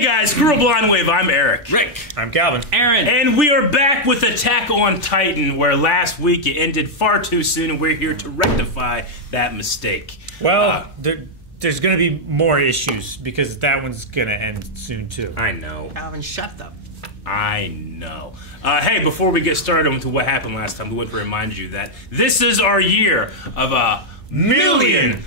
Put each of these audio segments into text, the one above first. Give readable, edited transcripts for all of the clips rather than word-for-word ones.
Hey guys, Squirrel Blind Wave, I'm Eric. Rick. I'm Calvin. Aaron. And we are back with Attack on Titan, where last week it ended far too soon, and we're here to rectify that mistake. Well, there's going to be more issues because that one's going to end soon too. I know. Calvin, shut up. I know. Hey, before we get started into what happened last time, we want to remind you that this is our year of a million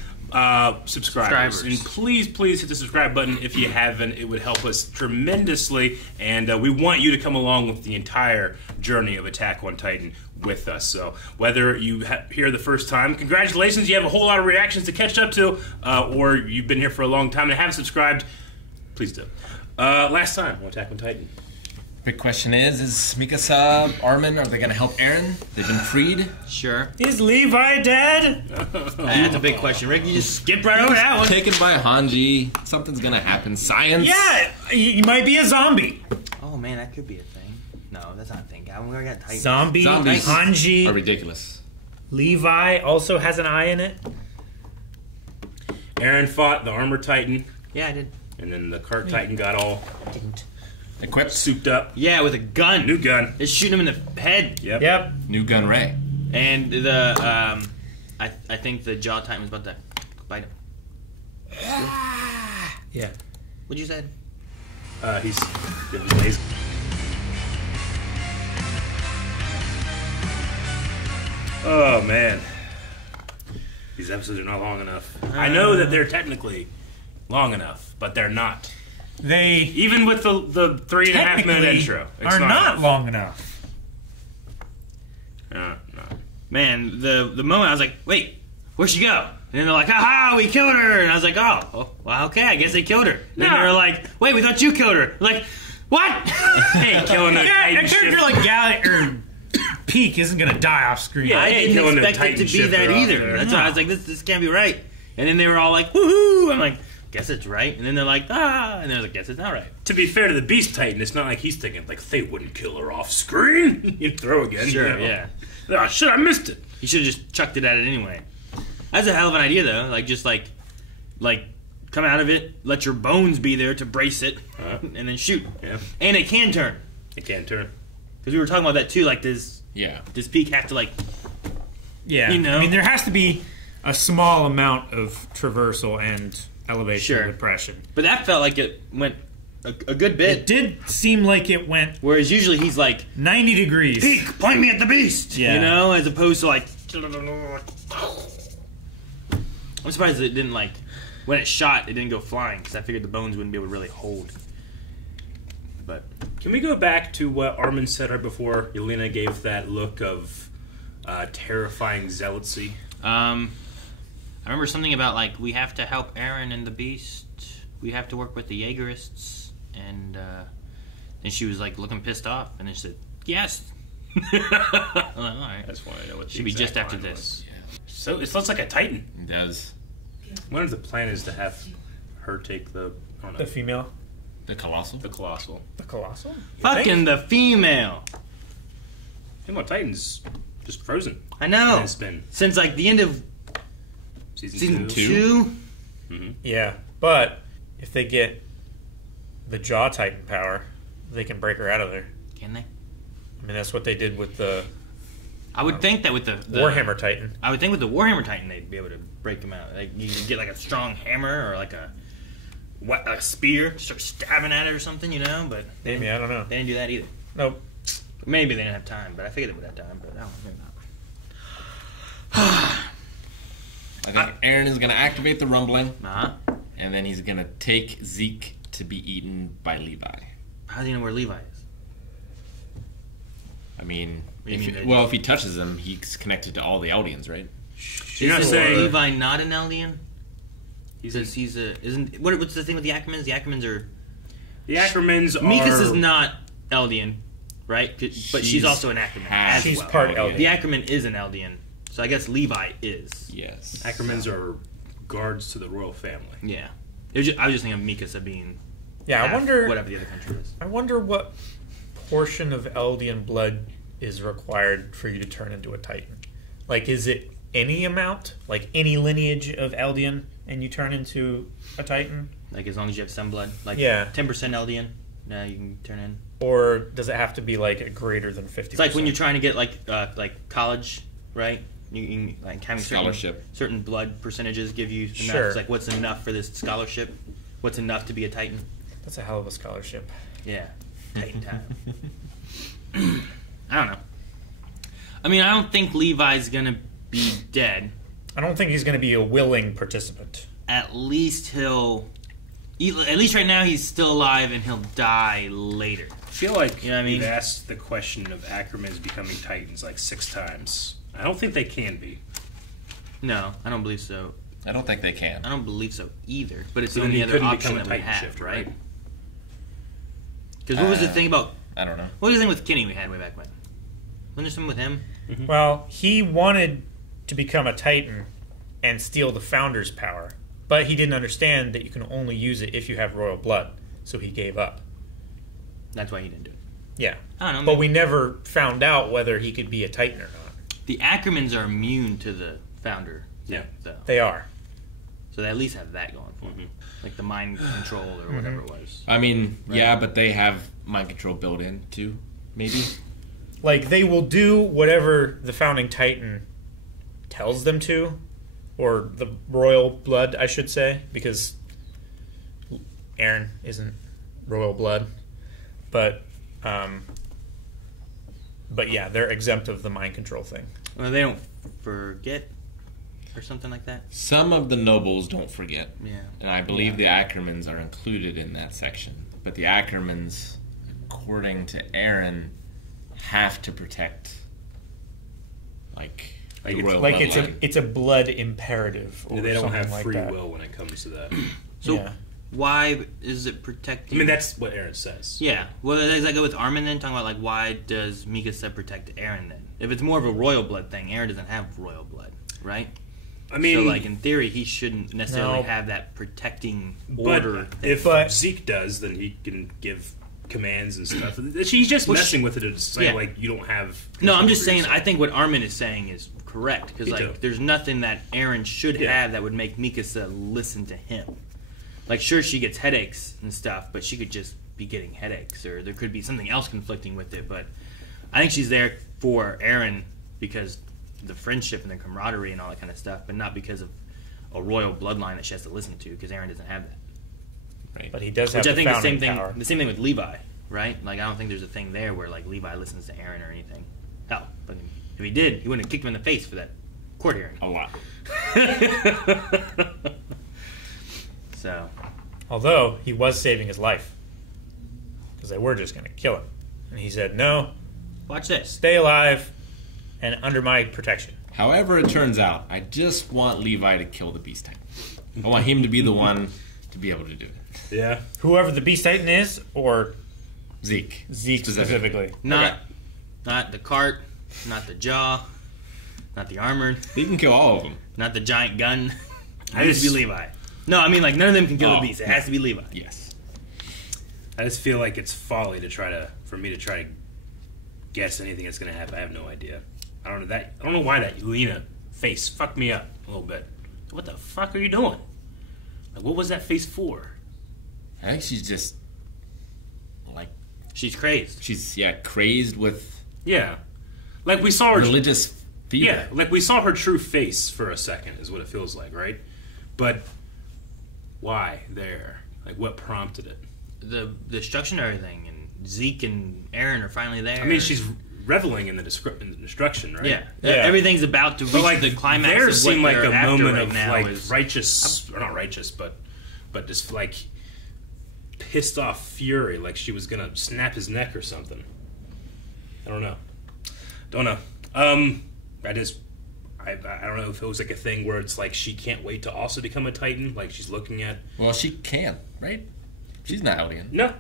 subscribers. And please hit the subscribe button if you haven't. It would help us tremendously, and we want you to come along with the entire journey of Attack on Titan with us. So whether you here the first time, congratulations, you have a whole lot of reactions to catch up to, or you've been here for a long time and haven't subscribed, please do. Last time on Attack on Titan. Big question is Mikasa, Armin, are they going to help Eren? They've been freed. Sure. Is Levi dead? That's a big question. Rick, you just skipped right over that one. Taken by Hanji. Something's going to happen. Science. Yeah, he might be a zombie. Oh, man, that could be a thing. No, that's not a thing. Calvin, we already got Titan. Zombies Are Hanji, ridiculous. Levi also has an eye in it. Eren fought the Armor Titan, Yeah, I did. and then the Cart Titan got all Equipped. souped up. Yeah, with a gun. New gun. It's shooting him in the head. Yep. New Gun Ray. And the, I think the Jaw Titan was about to bite him. Yeah. What'd you say? He's lazy. Oh man, these episodes are not long enough. I know that they're technically long enough, but they're not. They Even with the 3.5 minute intro, it's are not enough. long enough. No. Man, the moment I was like, wait, where'd she go? And then they're like, aha, we killed her. And I was like, oh well, okay, I guess they killed her. And then No. they were like, wait, we thought you killed her. I'm like, what? Hey, killing a Yeah, Titan a character ship. like or Peak isn't gonna die off screen. Yeah. I ain't didn't killing a expect it Titan to be ship that out either. there. That's why I was like, this can't be right. And then they were all like, woohoo. I'm like, guess it's right. And then they're like, ah. And then I was like, guess it's not right. To be fair to the Beast Titan, it's not like he's thinking like they wouldn't kill her off screen. You'd throw again. Sure, you know? yeah. Oh shit, I missed it. You should have just chucked it at it anyway. That's a hell of an idea, though. Like, just like come out of it, let your bones be there to brace it, and then shoot. Yeah, And it can turn. it can't turn. Because we were talking about that, too. Like, does Peak have to, like... Yeah. You know? I mean, there has to be a small amount of traversal and elevation Sure. of depression. But that felt like it went a good bit. It did seem like it went Whereas usually he's like, 90 degrees. Peak, point me at the beast! Yeah. You know, as opposed to, like... I'm surprised it didn't, like... When it shot, it didn't go flying, because I figured the bones wouldn't be able to really hold. But... Can we go back to what Armin said right before Yelena gave that look of terrifying zealotry? I remember something about, like, we have to help Eren and the Beast. We have to work with the Jaegerists. And she was, like, looking pissed off. And then she said, yes. I'm like, all right. I just want to know what the Should be exact just after line this. was. So it looks like a Titan. It does. I wonder if the plan is to have her take the, I don't know, The female. The Colossal. the Colossal. The Colossal? Fucking the female. Hey, my Titan's just frozen. I know. And it's been Since, like, the end of season two. Yeah. But if they get the Jaw Titan power, they can break her out of there. Can they? I mean, that's what they did with the I would think that with the Warhammer Titan. I would think with the Warhammer Titan they'd be able to break them out. Like, you could get, like, a strong hammer or, like, a spear, start stabbing at it or something, you know? But Maybe, I don't know. they didn't do that either. Nope. Maybe they didn't have time, but I figured they would have time. But I don't know, maybe not. I think Eren is going to activate the rumbling, And and then he's going to take Zeke to be eaten by Levi. how do you know where Levi is? I mean, You mean that- if he touches him, he's connected to all the Eldians, right? You're not Is saying Levi not an Eldian? he's Because he's a what's the thing with the Ackermans? The Ackermans are the Ackermans are. Mikas is not Eldian, right? But she's She's also an Ackerman. half as She's well. part Eldian. Eldian. The Ackerman is an Eldian, so I guess Levi is. Yes. Ackermans are guards to the royal family. Yeah. I was just thinking of Mikasa being Yeah, half I wonder. whatever the other country is. I wonder what portion of Eldian blood is required for you to turn into a Titan. Like, is it any amount, like any lineage of Eldian, and you turn into a Titan? Like as long as you have some blood, like Yeah. 10% Eldian, now you can turn in. Or does it have to be like a greater than 50%? It's like when you're trying to get like college, right? You can like having Scholarship. certain blood percentages give you enough. Sure. It's like what's enough for this scholarship? What's enough to be a Titan? That's a hell of a scholarship. Yeah, Titan time. I don't know. I mean, I don't think Levi's gonna be dead. I don't think he's going to be a willing participant. At least at least right now he's still alive and he'll die later. I feel like You know what I mean? we've asked the question of Ackermans becoming Titans like 6 times. I don't think they can be. No, I don't believe so. I don't think they can. I don't believe so either. But it's So the then only he other couldn't option become a that we Titan have, shifter, right? right? Because what was the thing about... I don't know. What was the thing with Kenny we had way back when? Wasn't there something with him? Well, he wanted to become a Titan and steal the Founder's power, but he didn't understand that you can only use it if you have royal blood, so he gave up. That's why he didn't do it. Yeah. I don't know. But we never found out whether he could be a Titan or not. The Ackermans are immune to the Founder. Yeah. Though. They are. So they at least have that going for them. Like the mind control or whatever it was. I mean, yeah, but they have mind control built in too, maybe. Like, they will do whatever the Founding Titan tells them to, or the royal blood, I should say, because Eren isn't royal blood. But yeah, they're exempt of the mind control thing. Well, they don't forget or something like that. Some of the nobles don't forget. Yeah. And I believe the Ackermans are included in that section. But the Ackermans, according to Eren, have to protect, like Like the it's- royal Like, bloodline. it's a blood imperative. Or They don't something have like free that. will when it comes to that. So Yeah. why is it protecting... I mean, that's what Aaron says. Yeah. Well, does that go with Armin then? Talking about, like, why does Mikasa protect Eren then? If it's more of a royal blood thing, Eren doesn't have royal blood, right? I mean, So, like, in theory, he shouldn't necessarily No. have that protecting but order. if But- Zeke does, then he can give commands and stuff. He's just Well, messing with it to say, yeah. like, you don't have... No, I'm control just over saying, yourself. I think what Armin is saying is correct. Because, Me too. like, there's nothing that Eren should Yeah. have that would make Mikasa listen to him. Like, sure, she gets headaches and stuff, but she could just be getting headaches. Or there could be something else conflicting with it. But I think she's there for Eren because the friendship and the camaraderie and all that kind of stuff, but not because of a royal bloodline that she has to listen to, because Eren doesn't have that. Right. But he does have Which I think the the same founding thing. power. The same thing with Levi, right? Like I don't think there's a thing there where like Levi listens to Eren or anything. Hell, but if he did, he wouldn't have kicked him in the face for that court hearing. A lot. So Although, he was saving his life. Because they were just going to kill him. And he said, no, watch this. stay alive and under my protection. However it turns out, I just want Levi to kill the Beast Titan. I want him to be the one to be able to do it. Yeah. Whoever the Beast Titan is, or Zeke. Zeke specifically. Not the cart, not the jaw, not the armored, He can kill all of them. not the giant gun. It I has to be just- Levi. No, I mean like none of them can kill Oh, the beast. It has to be Levi. Yes. I just feel like it's folly for me to try to guess anything that's going to happen. I have no idea. I don't know why that Yelena face fucked me up a little bit. What the fuck are you doing? Like, what was that face for? I think she's just, like, She's crazed. she's, crazed with Yeah. Like we saw her religious fever. Yeah, like we saw her true face for a second is what it feels like, right? But why there? Like what prompted it? The destruction of everything, and Zeke and Eren are finally there. I mean, she's reveling in the destruction, right? yeah. Yeah. Everything's about to reach But like the climax. there of what seemed like they're a after moment right of now like is, righteous, or not righteous, but just like pissed off fury, like she was gonna snap his neck or something. I don't know. I don't know if it was like a thing where it's like she can't wait to also become a Titan, like she's looking at. Well, she can, right? She's not alien. No,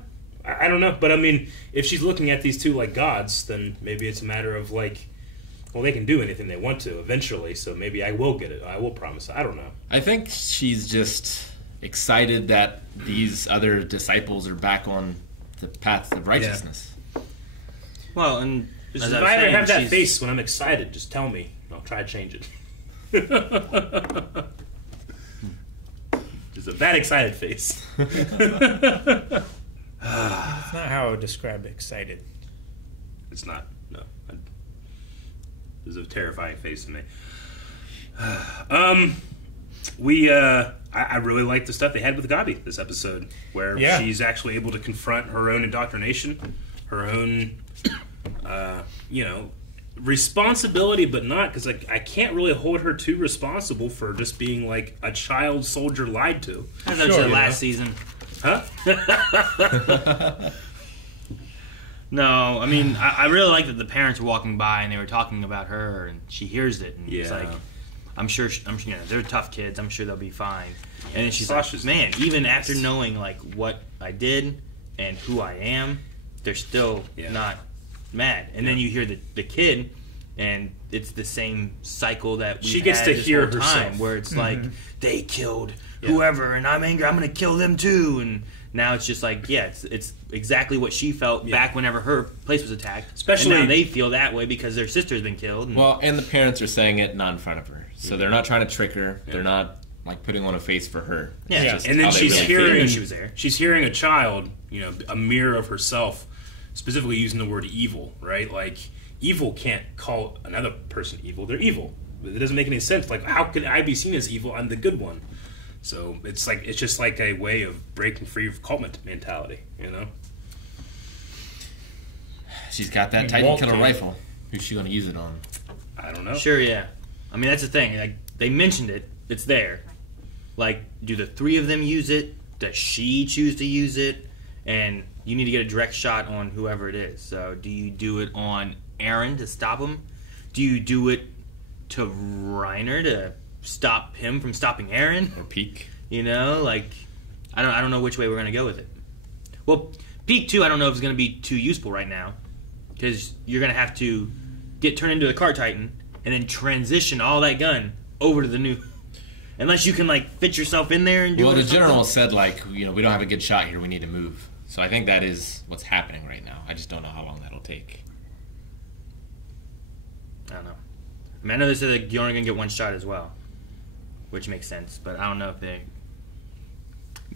I don't know, but I mean, if she's looking at these two like gods, then maybe it's a matter of like, well, they can do anything they want to eventually, so maybe I will get it. I will promise. I don't know. I think she's just excited that these other disciples are back on the path of righteousness. well, and Just as if I was I ever saying, have that she's- face when I'm excited, just tell me. I'll try to change it. is a bad excited face. That's not how I would describe excited. It's not. No. This is a terrifying face to me. I really like the stuff they had with Gabi this episode, where she's actually able to confront her own indoctrination, her own, responsibility, but not, because I can't really hold her too responsible for just being like a child soldier lied to. I thought it was last season. Huh? No, I mean, I really like that the parents were walking by and they were talking about her, and she hears it, and it's like, I'm sure, they're tough kids. I'm sure they'll be fine. And then she's like, man, even after knowing like what I did and who I am, they're still not mad. And then you hear the kid, and it's the same cycle that she gets to hear herself, where it's like they killed whoever, and I'm angry. I'm going to kill them too. And now it's just like, it's exactly what she felt back whenever her place was attacked. Especially, and now they feel that way because their sister's been killed. And the parents are saying it not in front of her, so they're not trying to trick her. Yeah. They're not like putting on a face for her. Yeah. And then she's hearing she was there. She's hearing a child, a mirror of herself, specifically using the word evil, right? Like, evil can't call another person evil. They're evil. It doesn't make any sense. Like, how could I be seen as evil? I'm the good one. So it's just like a way of breaking free of cult mentality, She's got that Titan killer rifle. Who's she going to use it on? I don't know. Sure, yeah. I mean, that's the thing. Like, they mentioned it. It's there. Like, do the three of them use it? Does she choose to use it? And you need to get a direct shot on whoever it is. So, do you do it on Eren to stop him? Do you do it to Reiner to stop him from stopping Eren? Or Peak? Like, I don't know which way we're gonna go with it. Well, Peak 2, I don't know if it's gonna be too useful right now, because you're gonna have to get turned into the Car Titan and then transition all that gun over to the new. Unless you can like fit yourself in there and do. Well, the general said we don't have a good shot here. We need to move. So I think that is what's happening right now. I just don't know how long that'll take. I don't know. I mean, I know they said that you're only gonna get one shot as well, which makes sense. But I don't know if they.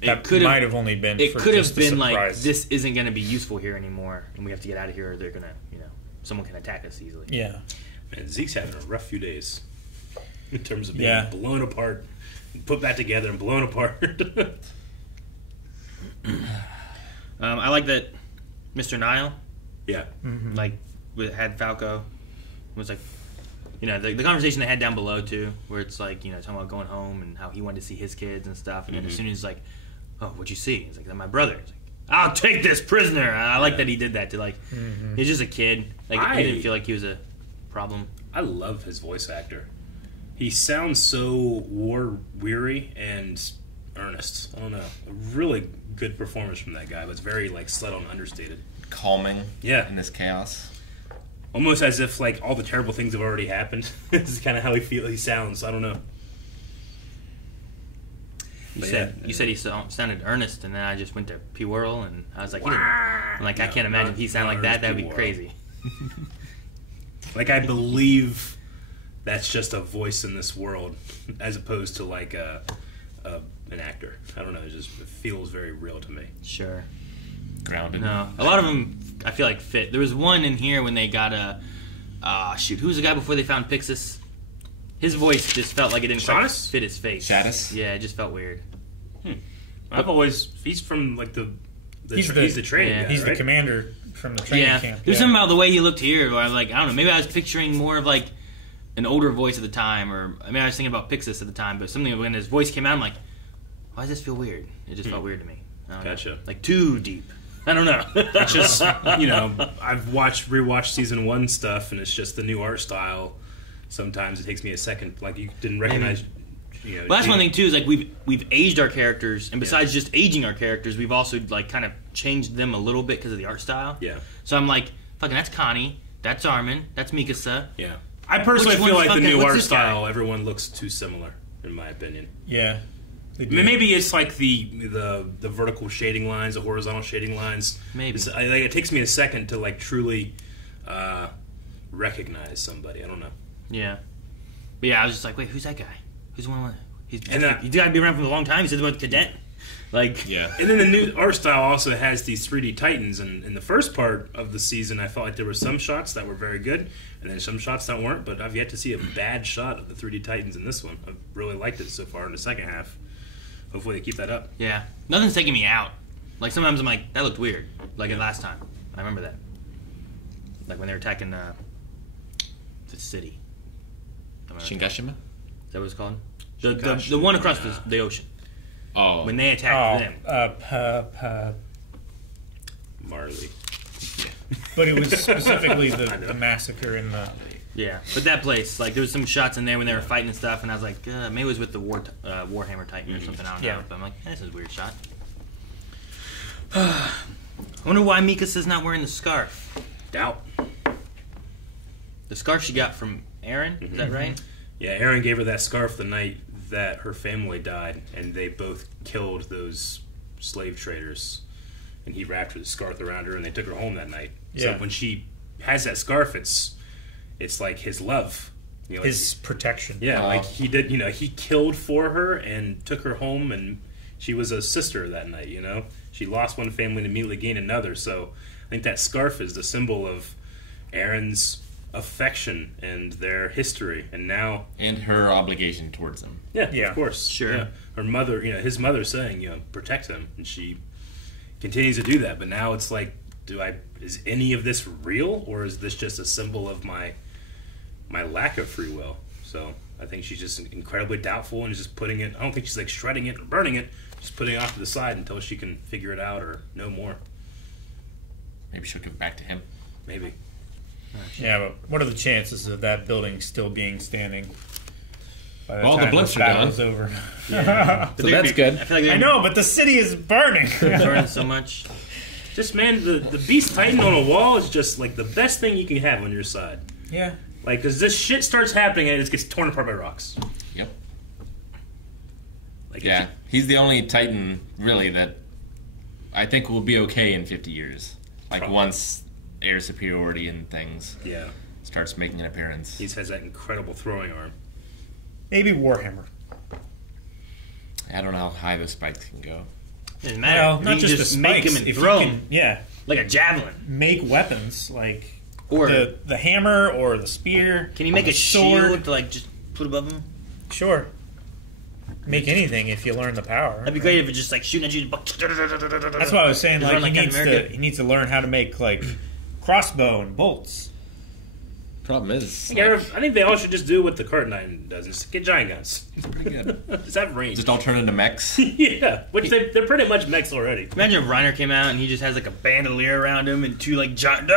That might have only been. It could have been like, this isn't going to be useful here anymore, and we have to get out of here, or they're gonna, someone can attack us easily. Yeah. Man, Zeke's having a rough few days in terms of being blown apart, and put back together, and blown apart. I like that Mr. Nile. Yeah. Mm-hmm. Had Falco. Was like, the conversation they had down below too, where it's like, talking about going home and how he wanted to see his kids and stuff, and then as soon as he's like, oh, what'd you see? He's like, my brother. He's like, I'll take this prisoner. I like that he did that to he's just a kid. Like, he didn't feel like he was a problem. I love his voice actor. He sounds so war-weary and earnest. I don't know. A really good performance from that guy, but it's very, subtle and understated. Calming. Yeah. In this chaos. Almost as if, all the terrible things have already happened. This is kind of how he sounds. I don't know. You said he sounded earnest, and then I just went to P-Whirl, and I was like, I can't imagine if he sounded like that. That would be crazy. I believe that's just a voice in this world, as opposed to an actor. I don't know. It feels very real to me. Sure. Grounded. No, a lot of them I feel like fit. There was one in here when they got who was the guy before they found Pixis? His voice just felt like it didn't quite fit his face. Shadis? Yeah, it just felt weird. He's from he's the training guy, he's the commander from the training camp. There's something about the way he looked here where I was like, I don't know, maybe I was picturing more of an older voice at the time, or I was thinking about Pixis at the time, but something when his voice came out, I'm like, why does this feel weird? It just felt weird to me. Gotcha. Too deep. I don't know. It's just, I've rewatched season 1 stuff, and it's just the new art style. Sometimes it takes me a second, you didn't recognize. Well, that's one thing too. Is we've aged our characters, and besides just aging our characters, we've also kind of changed them a little bit because of the art style. Yeah. So I'm like, fucking, that's Connie, that's Armin, that's Mikasa. Yeah. I personally feel like the new art style, everyone looks too similar, in my opinion. Yeah. Maybe it's the vertical shading lines, the horizontal shading lines. Maybe it takes me a second to truly recognize somebody. I don't know. Yeah, but yeah, I was just like, wait, who's that guy? Who's the one? He's got to be around for a long time. He said about Cadet. Like, Yeah. And then the new art style also has these 3D Titans. And in the first part of the season, I felt like there were some shots that were very good, and then some shots that weren't. But I've yet to see a bad shot of the 3D Titans in this one. I've really liked it so far in the second half. Hopefully they keep that up. yeah, nothing's taking me out. Like, sometimes I'm like, that looked weird. Like, last time. I remember that. Like, when they were attacking the city. Shingashima? Is that what it's called? The one across the ocean. Oh. When they attacked them. Marley. But it was specifically the massacre in the. Yeah, but that place, like, there was some shots in there when they were fighting and stuff, and I was like, maybe it was with the Warhammer Titan or something, I don't know. But I'm like, this is a weird shot. I wonder why Mikasa's not wearing the scarf. Doubt. The scarf she got from Eren, is that right? Yeah, Eren gave her that scarf the night that her family died, and they both killed those slave traders. And he wrapped the scarf around her, and they took her home that night. Yeah. So when she has that scarf, it's like his love. You know, His protection. yeah, like he did. You know, he killed for her and took her home, and she was a sister that night. You know, she lost one family and immediately gained another. So I think that scarf is the symbol of Eren's affection and their history, and now And her obligation towards him. yeah, Yeah. of course, Sure. Yeah. Her mother, his mother saying, protect him, and she continues to do that. But now it's like, is any of this real, or is this just a symbol of my lack of free will? So I think she's just incredibly doubtful and is just putting it. I don't think she's like shredding it or burning it, just putting it off to the side until she can figure it out or know more. Maybe she'll give it back to him. Maybe. Yeah, but what are the chances of that building still being standing? By Well, the time blips this are battle done. is over. So that's good. I feel like I know, but the city is burning. they're burning so much. Just, man, the Beast Titan on a wall is just like the best thing you can have on your side. Yeah. Like, because this shit starts happening and it just gets torn apart by rocks. Yep. Like, Yeah. He's the only Titan, really, that I think will be okay in 50 years. Like, Probably. once air superiority and things Yeah. starts making an appearance. He has that incredible throwing arm. Maybe Warhammer. I don't know how high those spikes can go. Doesn't matter. Well, You not can just the make spikes. them and if throw you can, them yeah, like a javelin. make weapons like Or the hammer or the spear. can you make or a the sword? shield to like just put above them? Sure. Make anything if you learn the power. That'd be great if it's just like shooting at you. That's why I was saying, Just like, run he like needs Captain to America. he needs to learn how to make like crossbow and bolts. Problem is, I think they all should just do what the Cart Knight does and just get giant guns. it's pretty good. Just have range. Just all turn into mechs. Yeah, which they're pretty much mechs already. Imagine if Reiner came out and he just has like a bandolier around him and two like giant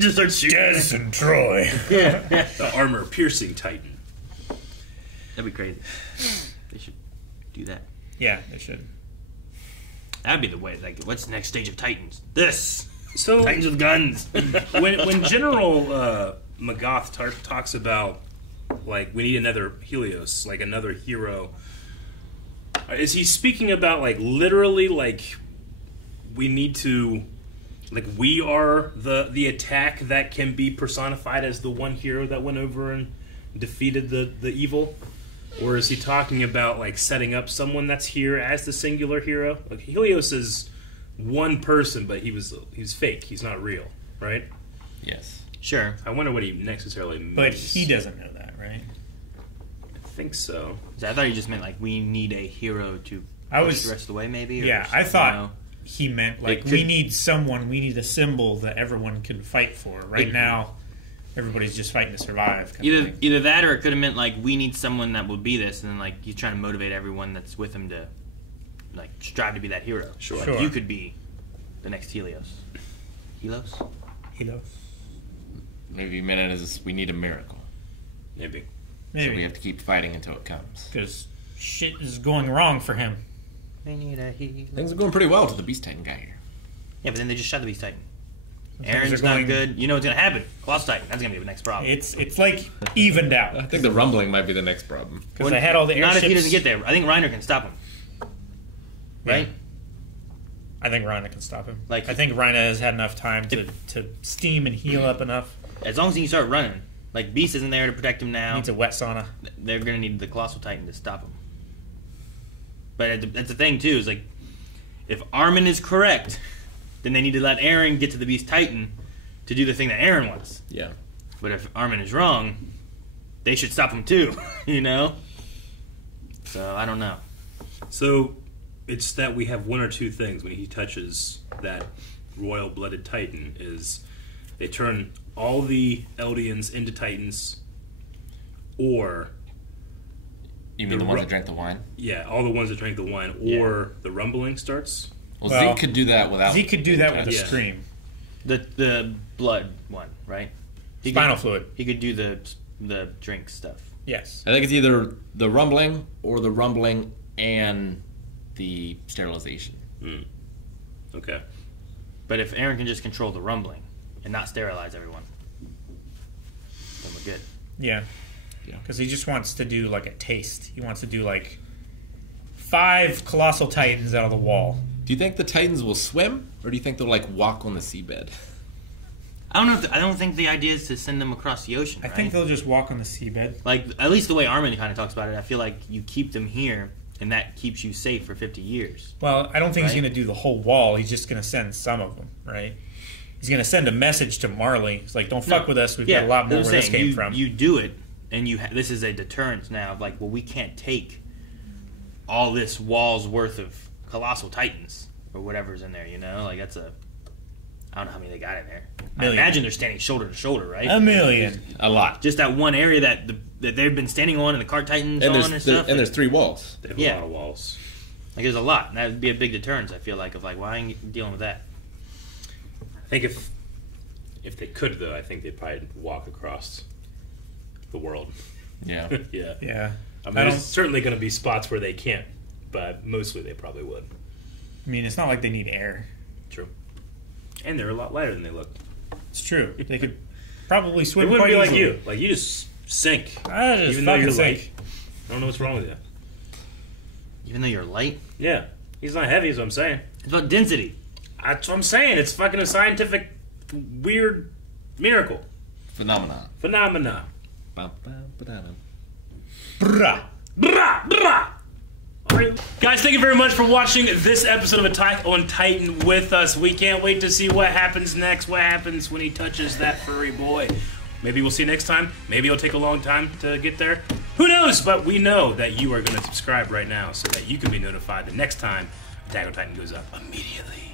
just starts shooting. Des and Troy. The armor-piercing Titan. That'd be crazy. They should do that. Yeah, they should. That'd be the way. Like, what's the next stage of Titans? This So Titans with guns. when General Magath talks about, like, we need another Helios, like another hero, is he speaking about, like, literally, like, we need to, like, we are the attack that can be personified as the one hero that went over and defeated the evil? Or is he talking about, like, setting up someone that's here as the singular hero? Like, Helios is one person, but he's fake. He's not real, right? Yes. Sure. I wonder what he necessarily means. But he doesn't know that, right? I think so. I thought he just meant like we need a hero to I push was- the rest of the way, maybe. Or Yeah, something, I thought you know? he meant like It could- we need a symbol that everyone can fight for. Right now, everybody's just fighting to survive. kind of thing. Either that, or it could have meant like we need someone that will be this, and then like he's trying to motivate everyone that's with him to like strive to be that hero. Sure. Like, Sure. you could be the next Helios. Helios? You know, Maybe he meant it as we need a miracle. Maybe. So we maybe have to keep fighting until it comes. because shit is going wrong for him. They need a hero. Things are going pretty well to the Beast Titan guy here. Yeah, but then they just shot the Beast Titan. Things Aaron's are not going- good. You know what's gonna happen? Colossal Titan. That's gonna be the next problem. It's like evened out I think the rumbling might be the next problem. because they had all the Not airships. if he doesn't get there. I think Reiner can stop him. Right? I think Rhina can stop him. Like- I think Rhina has had enough time to steam and heal up enough. As long as he can start running. Like, Beast isn't there to protect him now. Needs a wet sauna. They're going to need the Colossal Titan to stop him. But that's the thing, too, is like, if Armin is correct, then they need to let Eren get to the Beast Titan to do the thing that Eren wants. Yeah. But if Armin is wrong, they should stop him too, you know? So, I don't know. So, it's that we have one or two things when he touches that royal-blooded Titan is they turn all the Eldians into Titans, or... You mean the ones that drank the wine? Yeah, all the ones that drank the wine, or the rumbling starts. Well, Zeke could do that without... Zeke could do that with a Yeah. scream. The blood one, right? Spinal fluid. He could do the drink stuff. Yes. I think it's either the rumbling or the rumbling and the sterilization. Okay. But if Eren can just control the rumbling and not sterilize everyone, then we're good. Yeah. Yeah. Because he just wants to do like a taste. He wants to do like 5 colossal titans out of the wall. Do you think the Titans will swim, or do you think they'll like walk on the seabed? I don't know. I don't think the idea is to send them across the ocean. I right? think they'll just walk on the seabed. like at least the way Armin kind of talks about it. I feel like you keep them here, and that keeps you safe for 50 years. Well, I don't think he's Right? going to do the whole wall. He's just going to send some of them, right? He's going to send a message to Marley. It's like, don't fuck with us. We've got a lot more that's where what this I'm saying. came from. You do it, and this is a deterrence now. Of like, well, we can't take all this wall's worth of colossal titans or whatever's in there. You know, like that's a. I don't know how many they got in there. Million. I imagine they're standing shoulder to shoulder, right? A million. A lot. Just that one area that they've been standing on, and the cart titans And on and stuff. there's 3 walls. They have Yeah. a lot of walls. Like there's a lot. And that would be a big deterrence. I feel like of like, why ain't you dealing with that? I think if they could, though, I think they'd probably walk across the world. Yeah. Yeah. Yeah. I mean, there's certainly going to be spots where they can't, but mostly they probably would. I mean, it's not like they need air. True. And they're a lot lighter than they look. It's true. They could probably They swim wouldn't quite be like easily. you. Like, you just sink. I just Even though fucking you're sink. light. I don't know what's wrong with you. Even though you're light, Yeah. He's not heavy, is what I'm saying. it's about density. That's what I'm saying. It's fucking a scientific, weird miracle. Phenomenon. Phenomena. Bruh. Brah, brah. All right. Guys, thank you very much for watching this episode of Attack on Titan with us. We can't wait to see what happens next, what happens when he touches that furry boy. Maybe we'll see you next time. Maybe it'll take a long time to get there. Who knows? But we know that you are going to subscribe right now so that you can be notified the next time Attack on Titan goes up immediately.